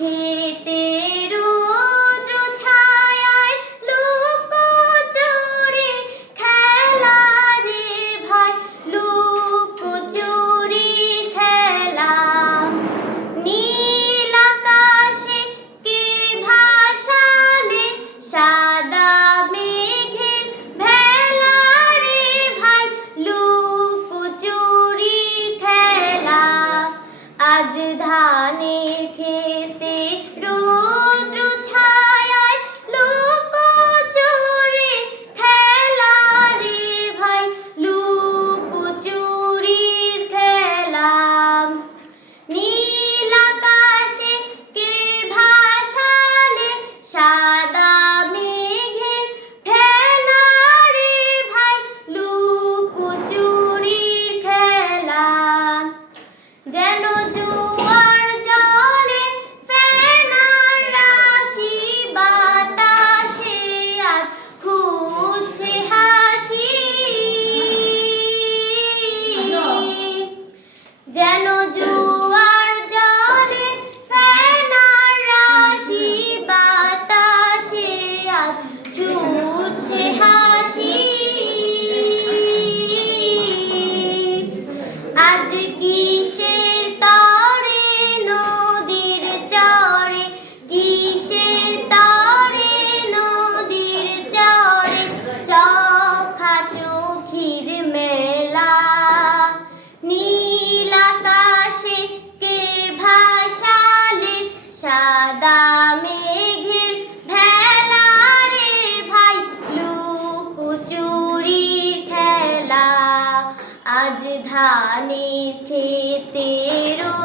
রেখে i magic key. আজ ধানে খেতেরও